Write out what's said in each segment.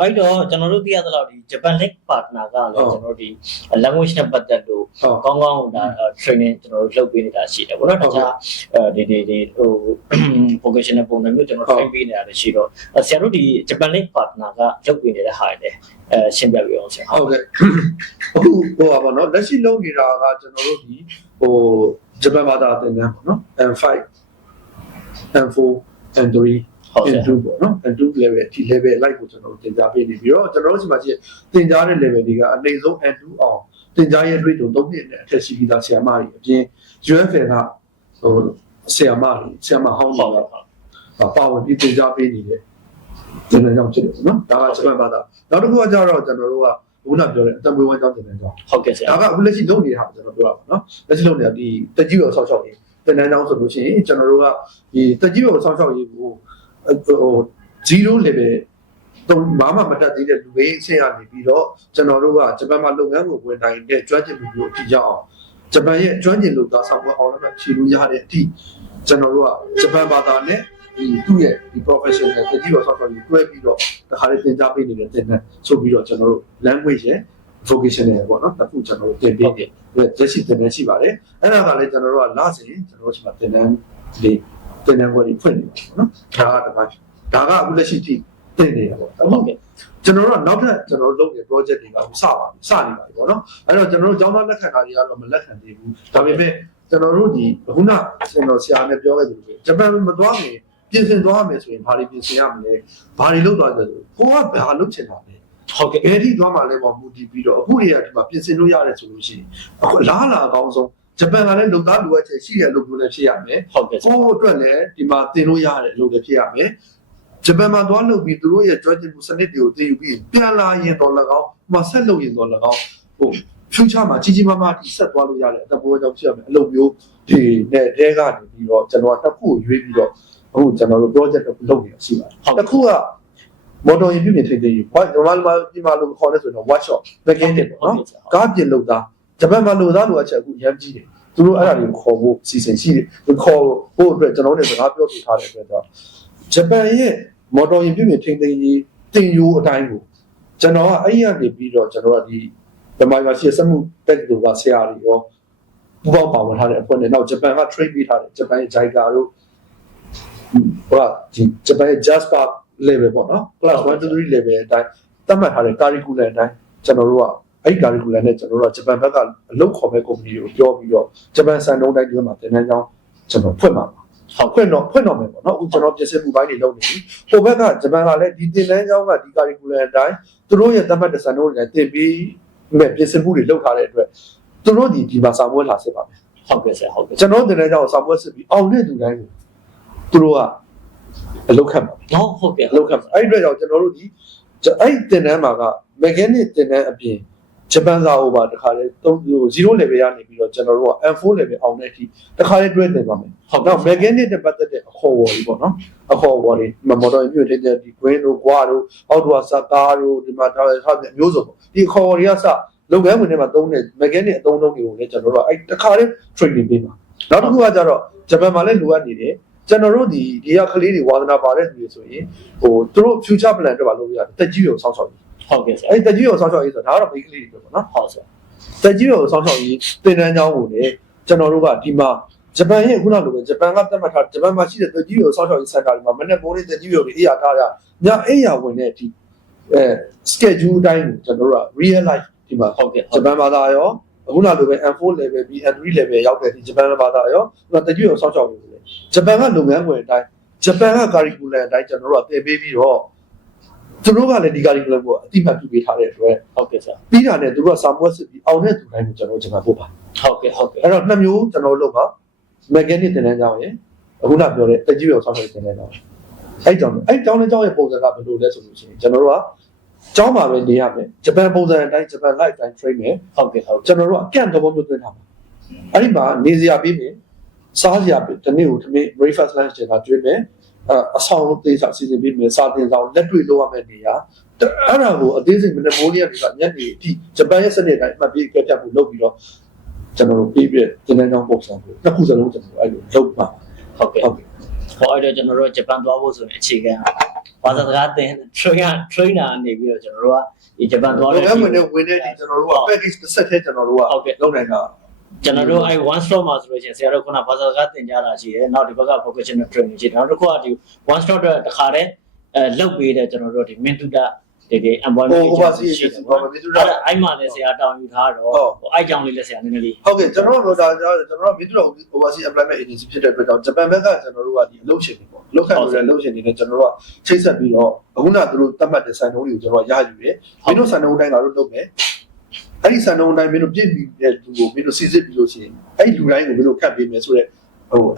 အဲ့တော့ကျွန်တော်တို့သိရသလောက်ဒီ Japan Link Partner ကလည်းကျွန်တော်တို့ဒီ language နဲ့ပတ်သက်လို့ကောင်းကောင်းဒါ training ကျွန်တော်တို့လုပ်ပေးနေတာရှိတယ်ပေါ့နော်တခြားဒီဟို vocational ပုံစံမျိုးကျွန်တော် train ပေးနေတာလည်းရှိတော့ဆရာတို့ဒီ Japan Link Partner ကလုပ်ပေးနေတဲ့ဟာတွေရှင်းပြပြအောင်ဆရာဟုတ်ကဲ့အခုဟိုပါပေါ့နော်လက်ရှိလုပ်နေတာကကျွန်တော်တို့ဒီဟို Japan ဘာသာသင်တန်းပေါ့နော် M5 M4 M3 N2 ပေါ့နော် N2 level ဒီ level လိုက်ကိုကျွန်တော်တို့သင်ကြားပေးနေပြီးတော့ကျွန်တော်တို့ဒီမှာရှိသင်ကြားတဲ့ level တွေကအနည်းဆုံး N2 အောင်သင်ကြားရဲ့ rate ကို3နှစ်နဲ့အထက်ရှိပြီးသားဆရာမတွေအပြင် UFL ကဟိုဆရာမဟောင်းတွေကပါဝင်ပြီးသင်ကြားပေးနေတဲ့သင်တန်းကြောင့်ဖြစ်တယ်ပေါ့နော်ဒါကဂျပန်ဘာသာနောက်တစ်ခုကကြတော့ကျွန်တော်တို့ကခုနပြောတဲ့အတမွေးဝမ်းကြောင်းသင်တန်းကြောင့်ဟုတ်ကဲ့ဆရာဒါကအခုလက်ရှိလုပ်နေတာကျွန်တော်ပြောတာပေါ့နော်လက်ရှိလုပ်နေတာဒီတက်ကြီးရောဆောက်ရှောက်ရေးသင်တန်းကြောင့်ဆိုလို့ရှိရင်ကျွန်တော်တို့ကဒီတက်ကြီးရောဆောက်ရှောက်ရေးကိုဟို0 level တော့ဘာမှမတတ်သေးတဲ့လူတွေအဆင့်ရနေပြီးတော့ကျွန်တော်တို့ကဂျပန်မှာလုပ်ငန်းကိုဝင်နိုင်တဲ့ကျွမ်းကျင်မှုမျိုးအထိရောက်အောင်ဂျပန်ရဲ့ကျွမ်းကျင်လုပ်သားဆောင်ပွဲအောင်လည်းဖြည့်လို့ရတဲ့အထိကျွန်တော်တို့ကဂျပန်ဘာသာနဲ့ဒီသူ့ရဲ့ဒီ professional တတိယဆောက်ရှောက်ရေးတွဲပြီးတော့တခါလေးသင်ကြားပေးနေတဲ့သင်တန်းဆိုပြီးတော့ကျွန်တော်တို့ language ရဲ့ vocational ပေါ့နော်အခုကျွန်တော်တို့သင်ပေးတယ်လက်ရှိသင်တန်းရှိပါတယ်အဲ့ဒါကလည်းကျွန်တော်တို့ကလစဉ်ကျွန်တော်တို့ဒီမှာသင်တန်းလေးသင်တန်းပွဲတွေဖွင့်နေပါပေါ့နော်ဒါကအခုလက်ရှိထိသင်နေတာပေါ့အခုကျွန်တော်တို့ကနောက်ထပ်ကျွန်တော်တို့လုပ်တဲ့ project တွေကစနေပါပြီပေါ့နော်အဲ့တော့ကျွန်တော်တို့ကျောင်းသားလက်ခံတာတွေကတော့မလက်ခံသေးဘူးဒါပေမဲ့ကျွန်တော်တို့ဒီခုနကျွန်တော်ဆရာနဲ့ပြောခဲ့သလိုပဲဂျပန်မသွားခင်ပြင်ဆင်သွားမယ်ဆိုရင်ဘာတွေပြင်ဆင်ရမလဲဘာတွေလုပ်သွားကြလဲကိုကဘာလုပ်ချင်တာလဲဟုတ်ကဲ့ဘယ်ထိသွားမှလဲပေါ့မူတည်ပြီးတော့အခုတွေကဒီမှာပြင်ဆင်လို့ရတယ်ဆိုလို့ရှိရင်အခုလားလာအကောင်းဆုံးဂျပန်ကလည်းလုံသားလိုအပ်ချက်ရှိတဲ့လုပ်လို့လည်းဖြစ်ရမယ်ဟုတ်ကဲ့ကိုအတွက်လည်းဒီမှာသင်လို့ရတယ်လုပ်လည်းဖြစ်ရမယ်ဂျပန်မှာသွားလုပ်ပြီးသူတို့ရဲ့ကျွမ်းကျင်မှုစနစ်တွေကိုသင်ယူပြီးပြန်လာရင်တော့၎င်းဟိုဆက်လုပ်ရင်တော့၎င်းဟို future မှာကြီးမားဒီဆက်သွားလို့ရတယ်အတဘောကြောင့်ဖြစ်ရမယ်အလုပ်မျိုးဒီနဲ့တဲကနေပြီးတော့ကျွန်တော်ကတစ်ခုကိုရွေးပြီးတော့အခုကျွန်တော်တို့ project တစ်ခုလုပ်နေတာရှိပါတယ်တစ်ခုကမော်တော်ယာဉ်ပြုပြင်ထိန်းသိမ်းရေးဘာဒီမှာလို့ခေါ်လဲဆိုတော့ workshop mechanic ပေါ့နော်ကားပြင်လုပ်တာဂျပန်မှာလို့သားလိုအပ်ချက်အခုရမ်းကြီးတယ်သူတို့အဲ့ဒါတွေကိုခေါ်ဖို့စီစဉ်ရှိတယ်ခေါ်ဖို့အတွက်ကျွန်တော်တို့စကားပြောပြထားတဲ့အတွက်တော့ဂျပန်ရဲ့မော်တော်ယာဉ်ပြုပြင်ထိန်းသိမ်းရေးတင်ယူအတိုင်းကိုကျွန်တော်ကအဲ့ဒီကနေပြီးတော့ကျွန်တော်ကဒီဗမာပြည်ရှိစက်မှုတက်တူကဆရာတွေရောပူပေါင်းပါဝင်ထားတဲ့အဖွဲ့နဲ့နောက်ဂျပန်က train ပေးထားတယ်ဂျပန်ရဲ့ JICA တို့ဟိုဒီဂျပန်ရဲ့ JASPA level ပေါ့နော် class 1 to 3 level အတိုင်းသတ်မှတ်ထားတဲ့ curriculum အတိုင်းကျွန်တော်တို့ကအဲ့ဒီ curriculum နဲ့ကျွန်တော်တို့ကဂျပန်ဘက်ကအလုပ်ခေါ်မဲ့ company ကိုပြောပြီးတော့ဂျပန်စံနှုန်းတိုင်းဒီမှာသင်တန်းကျောင်းကျွန်တော်ဖွင့်ပါဟုတ်ဖွင့်တော့မယ်ပေါ့နော်အခုကျွန်တော်ပြင်ဆင်မှုပိုင်းတွေလုပ်နေပြီဟိုဘက်ကဂျပန်ကလည်းဒီသင်တန်းကျောင်းကဒီ curriculum အတိုင်းသူတို့ရဲ့သတ်မှတ်တဲ့စံနှုန်းတွေနဲ့သင်ပြီးမဲ့ပြင်ဆင်မှုတွေလုပ်ထားတဲ့အတွက်သူတို့ဒီမှာစာမွေးလာစစ်ပါမယ်ဟုတ်ကဲ့ဆရာဟုတ်ကဲ့ကျွန်တော်သင်တန်းကျောင်းစာမွေးစစ်ပြီးအောင်တဲ့သူတိုင်းကိုသူတို့ကအလုပ်ခံပါဟုတ်ကဲ့အလုပ်ခံပါအဲ့ဒီအတွက်ကြောင့်ကျွန်တော်တို့ဒီအဲ့ဒီသင်တန်းမှာက mechanic သင်တန်းအပြင်ဂျပန်စာဟိုပါတခါလေ0 level ရနေပြီးတော့ကျွန်တော်တို့က M4 level အောင်တဲ့အထိတခါလေတွဲသင်ပါမယ်ဟုတ်တော့ mechanic နဲ့ပတ်သက်တဲ့အခေါ်အဝေါ်တွေပေါ့နော်အခေါ်အဝေါ်တွေမော်တော်ယာဉ်ပြုတဲ့ဒီ green တို့ gua တို့ outdoor စကားတို့ဒီမှာထားတဲ့မျိုးစုံပေါ့ဒီအခေါ်အဝေါ်တွေကစလုပ်ငန်းဝင်တွေမှာသုံးတဲ့ mechanic အသုံးတွေကိုလည်းကျွန်တော်တို့ကအဲ့တခါလေ training ပေးပါနောက်တစ်ခုကကြတော့ဂျပန်မှာလည်းလိုအပ်နေတယ်ကျွန်တော်တို့ဒီကကလေးတွေဝါသနာပါတဲ့သူတွေဆိုရင်ဟိုသူတို့ future plan အတွက်ပါလုပ်ရတယ်တက်ကြီးကိုစောင့်ရှောက်ရေးဟုတ်ကဲ့ဆရာအဲ့တက်ကြီးကိုစောင့်ရှောက်ရေးဆိုတာဒါကတော့မိန်းကလေးတွေပေါ့နော်ဟုတ်ဆရာတက်ကြီးကိုစောင့်ရှောက်ရေးသင်တန်းကျောင်းကိုလည်းကျွန်တော်တို့ကဒီမှာဂျပန်ရဲ့ခုနလိုပဲဂျပန်ကသတ်မှတ်ထားဂျပန်မှာရှိတဲ့တက်ကြီးကိုစောင့်ရှောက်ရေးစင်တာတွေမှာမနေ့မိုးလေးတက်ကြီးတွေကိုအေးရထားရညအေးရဝင်တဲ့အထိschedule အတိုင်းကိုကျွန်တော်တို့က real life ဒီမှာဟုတ်ကဲ့ဂျပန်ဘာသာရောအခုနလိုပဲ M4 level B3 level ရောက်တဲ့ဒီဂျပန်ဘာသာရောတက်ကြီးကိုစောင့်ရှောက်ရေးဂျပန်ကလုပ်ငန်းခွင်အတိုင်းဂျပန်က curriculum အတိုင်းကျွန်တော်တို့ကသင်ပေးပြီးတော့သူတို့ကလည်းဒီ curriculum ကိုအတိအမှတ်ပြုပေးထားတဲ့အတွက်ဟုတ်ကဲ့ဆရာပြီးတာနဲ့သူတို့ကစာမွေးစစ်ပြီးအောင်တဲ့သူတိုင်းကိုကျွန်တော်ဂျပန်ပို့ပါဟုတ်ကဲ့အဲ့တော့နှစ်မျိုးကျွန်တော်လုပ်ပါ mechanic သင်တန်းကျောင်းရယ်အခုနပြောတဲ့တက်ကြီးရောဆောက်ရှောက်သင်တန်းကျောင်းအဲ့ကျောင်းနဲ့ကျောင်းရဲ့ပုံစံကဘယ်လိုလဲဆိုလို့ရှိရင်ကျွန်တော်တို့ကကျောင်းမှာပဲနေရမယ်ဂျပန်ပုံစံအတိုင်းဂျပန် life time train မယ်ဟုတ်ကဲ့ကျွန်တော်တို့က camp သဘောမျိုးသွင်းထားပါအဲ့ဒီမှာနေစရာပေးမယ်စားစရာတနေ့ကိုသမီး breakfast lunch ကျတာကျွေးမယ်အဆောင်သေးစာစီစဉ်ပြီးမယ်စာတင်ဆောင်လက်တွေ့လုပ်ရမယ့်နေရာအဲ့ဒါကိုအသေးစိတ်မနေ့မိုးလေးကညနေအထိဂျပန်ရဲ့စနစ်တိုင်းအမှတ်ပြီးကြက်ဖို့လုပ်ပြီးတော့ကျွန်တော်တို့ပြီးပြသင်တန်းကျောင်းပုံစံကိုနှစ်ခုစလုံးကျွန်တော်အဲ့လိုလုပ်ပါဟုတ်ကဲ့ဟောအဲ့တော့ကျွန်တော်တို့ဂျပန်သွားဖို့ဆိုရင်အခြေခံဟ ဘာသာစကားသင် trainer နေပြီးတော့ကျွန်တော်တို့ကဒီဂျပန်သွား လုပ် တဲ့ ငန်းဝင်တဲ့ကျွန်တော်တို့က package တစ်ဆက်တည်းကျွန်တော်တို့ကလုပ်နိုင်တာ ကျွန်တော်တို့အဲ one stop မှာဆိုလို့ရှိရင်ဆရာတို့ခုနဘာသာစကားသင်ကြားတာရှိတယ်နောက်ဒီဘက်က vocational training ရှိတယ်နောက်တစ်ခုကဒီ one stop တော့တခါတည်းလုပ်ပေးတဲ့ကျွန်တော်တို့ဒီ mentor ဒီ employment agency ရှိတယ်ပေါ့အဲ့မှာလည်းဆရာတောင်းယူထားတော့အဲ့ကြောင့်လေးလည်းဆရာနည်းနည်းလေး ဟုတ်ကဲ့ကျွန်တော်တို့ဒါကျွန်တော်တို့ mentor overseas employment agency ဖြစ်တဲ့အတွက်ကြောင့်ဂျပန်ဘက်ကကျွန်တော်တို့ကဒီအလုပ်ရှင်တွေပေါ့လုပ်ခန့်လို့လည်းလုပ်ရှင်တွေနဲ့ကျွန်တော်တို့ကချိတ်ဆက်ပြီးတော့အခုနကသူတို့တတ်မှတ်တဲ့စံနှုန်းတွေကိုကျွန်တော်ကရယူတယ်မင်းတို့စံနှုန်းတိုင်းကတော့လုပ်မယ်အဲ့ဒီစံနှုန်းတိုင်းမင်းတို့ပြည့်ပြီးတဲ့လူကိုမင်းတို့စစ်စစ်ပြီးလို့ရှိရင်အဲ့ဒီလူတိုင်းကိုမင်းတို့ခန့်ပေးမယ်ဆိုတော့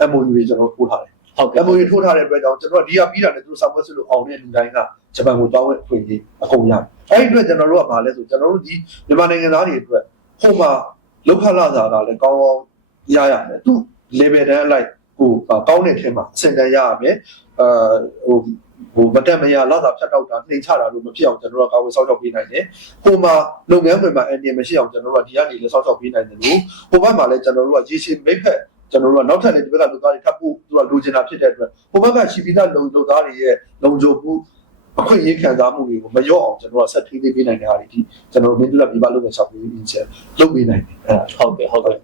MOU တွေကျွန်တော်ထိုးထားတယ်ဟုတ်ကဲ့ MOU ထိုးထားတဲ့အတွက်ကြောင့်ကျွန်တော်ဒီကပြီးတာနဲ့သူတို့စာပွဲစစ်လို့အောင်တဲ့လူတိုင်းကဂျပန်ကိုတောင်းဝဲဖွင့်ရေးအကုန်ရတယ်အဲ့ဒီအတွက်ကျွန်တော်တို့ကဘာလဲဆိုကျွန်တော်တို့ဒီမြန်မာနိုင်ငံသားတွေအတွက်ဟိုမှာလောက်ခလာစာကလည်းကောင်းကောင်းရရမယ်သူ level တန်းအလိုက်ဟိုကောင်းတဲ့ထဲမှာအဆင့်တန်းရရမယ်ဟိုမတက်မရလာတာဖြတ်တော့တာနှိမ်ချတာလို့မဖြစ်အောင်ကျွန်တော်တို့ကကာဝယ်ဆောက်ရှောက်ပေးနိုင်တယ်ဟိုမှာလုပ်ငန်းခွင်မှာအန်ဒီမရှိအောင်ကျွန်တော်တို့ကဒီကနေလည်းဆောက်ရှောက်ပေးနိုင်တယ်လို့ဟိုဘက်မှာလည်းကျွန်တော်တို့ကရေရှည်မိတ်ဖက်ကျွန်တော်တို့ကနောက်ထပ်လည်းဒီဘက်ကလူသားတွေထပ်ဖို့သူကလိုချင်တာဖြစ်တဲ့အတွက်ဟိုဘက်ကရှိပြီးသားလူသားတွေရဲ့လုံခြုံမှုအခွင့်အရေးခံစားမှုတွေကိုမလျော့အောင်ကျွန်တော်ကဆက်ထိန်းသိမ်းပေးနိုင်တဲ့အားတွေဒီကျွန်တော်တို့မင်းတို့ကဒီဘက်လုပ်နေဆောက်ပေးပြီးချက်လုပ်ပေးနိုင်တယ်ဟုတ်ကဲ့